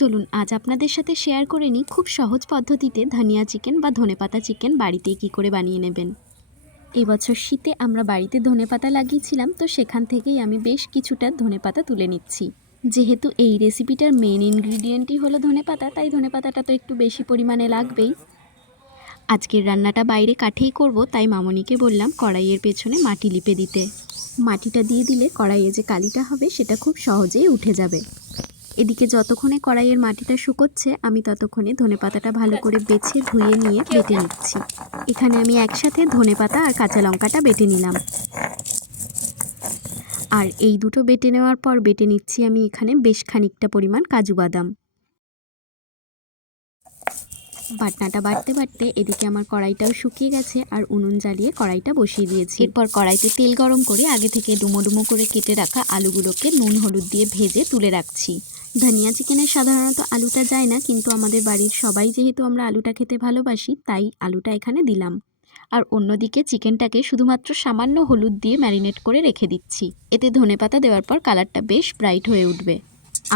চলুন আজ আপনাদের সাথে শেয়ার করে নিই খুব সহজ পদ্ধতিতে ধনিয়া চিকেন বা ধনেপাতা চিকেন বাড়িতে কী করে বানিয়ে নেবেন। এবছর শীতে আমরা বাড়িতে ধনেপাতা লাগিয়েছিলাম, তো সেখান থেকেই আমি বেশ কিছুটা ধনেপাতা তুলে নিচ্ছি। যেহেতু এই রেসিপিটার মেন ইনগ্রিডিয়েন্টই হলো ধনেপাতা, তাই ধনেপাতাটা তো একটু বেশি পরিমাণে লাগবেই। আজকের রান্নাটা বাইরে কাঠেই করব, তাই মামনিকে বললাম কড়াইয়ের পেছনে মাটি লিপে দিতে। মাটিটা দিয়ে দিলে কড়াইয়ে যে কালিটা হবে সেটা খুব সহজেই উঠে যাবে। এদিকে যতক্ষণে কড়াইয়ের মাটিটা শুকোচ্ছে আমি ততক্ষণে ধনেপাতাটা ভালো করে বেছে ধুয়ে নিয়ে বেটে নিচ্ছি। এখানে আমি একসাথে ধনেপাতা আর কাঁচা লঙ্কাটা বেটে নিলাম। আর এই দুটো বেটে নেওয়ার পর বেটে নিচ্ছি আমি এখানে বেশ খানিকটা পরিমাণ কাজু বাদাম। বাটনাটা বাটতে বাটতে এদিকে আমার কড়াইটাও শুকিয়ে গেছে আর উনুন জ্বালিয়ে কড়াইটা বসিয়ে দিয়েছি। এরপর কড়াইতে তেল গরম করে আগে থেকে ডুমো ডুমো করে কেটে রাখা আলুগুলোকে নুন হলুদ দিয়ে ভেজে তুলে রাখছি। ধনিয়া চিকেনে সাধারণত আলুটা যায় না, কিন্তু আমাদের বাড়ির সবাই যেহেতু আমরা আলুটা খেতে ভালোবাসি তাই আলুটা এখানে দিলাম। আর অন্যদিকে চিকেনটাকে শুধুমাত্র সামান্য হলুদ দিয়ে ম্যারিনেট করে রেখে দিচ্ছি। এতে ধনেপাতা দেওয়ার পর কালারটা বেশ ব্রাইট হয়ে উঠবে।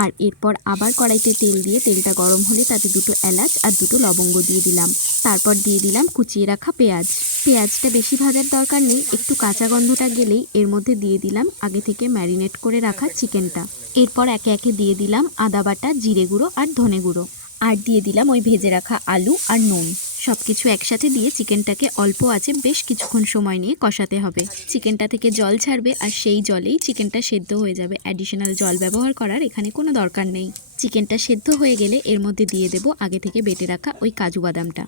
আর এরপর আবার কড়াইতে তেল দিয়ে তেলটা গরম হলে তাতে দুটো এলাচ আর দুটো লবঙ্গ দিয়ে দিলাম। তারপর দিয়ে দিলাম কুচিয়ে রাখা পেঁয়াজ। পেঁয়াজটা বেশি ভাজার দরকার নেই, একটু কাঁচা গন্ধটা গেলেই এর মধ্যে দিয়ে দিলাম আগে থেকে ম্যারিনেট করে রাখা চিকেনটা। এরপর একে একে দিয়ে দিলাম আদা বাটা, জিরে গুঁড়ো আর ধনে গুঁড়ো, আর দিয়ে দিলাম ওই ভেজে রাখা আলু আর নুন। সব কিছু একসাথে দিয়ে চিকেনটাকে অল্প আঁচে বেশ কিছুক্ষণ সময় নিয়ে কষাতে হবে। চিকেনটা থেকে জল ছাড়বে আর সেই জলেই চিকেনটা সেদ্ধ হয়ে যাবে। অ্যাডিশনাল জল ব্যবহার করার এখানে কোনো দরকার নেই। চিকেনটা সেদ্ধ হয়ে গেলে এর মধ্যে দিয়ে দেবো আগে থেকে বেটে রাখা ওই কাজু বাদামটা।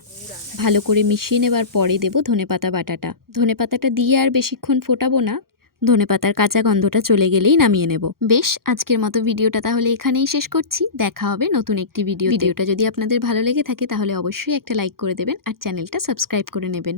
ভালো করে মিশিয়ে নেবার পরে দেবো ধনেপাতা বাটাটা। ধনেপাতাটা দিয়ে আর বেশিক্ষণ ফোটাবো না, ধনেপাতার কাঁচা গন্ধটা চলে গেলেই নামিয়ে নেব। বেশ, আজকের মতো ভিডিওটা তাহলে এখানেই শেষ করছি। দেখা হবে নতুন একটি ভিডিওটা যদি আপনাদের ভালো লেগে থাকে তাহলে অবশ্যই একটা লাইক করে দেবেন আর চ্যানেলটা সাবস্ক্রাইব করে নেবেন।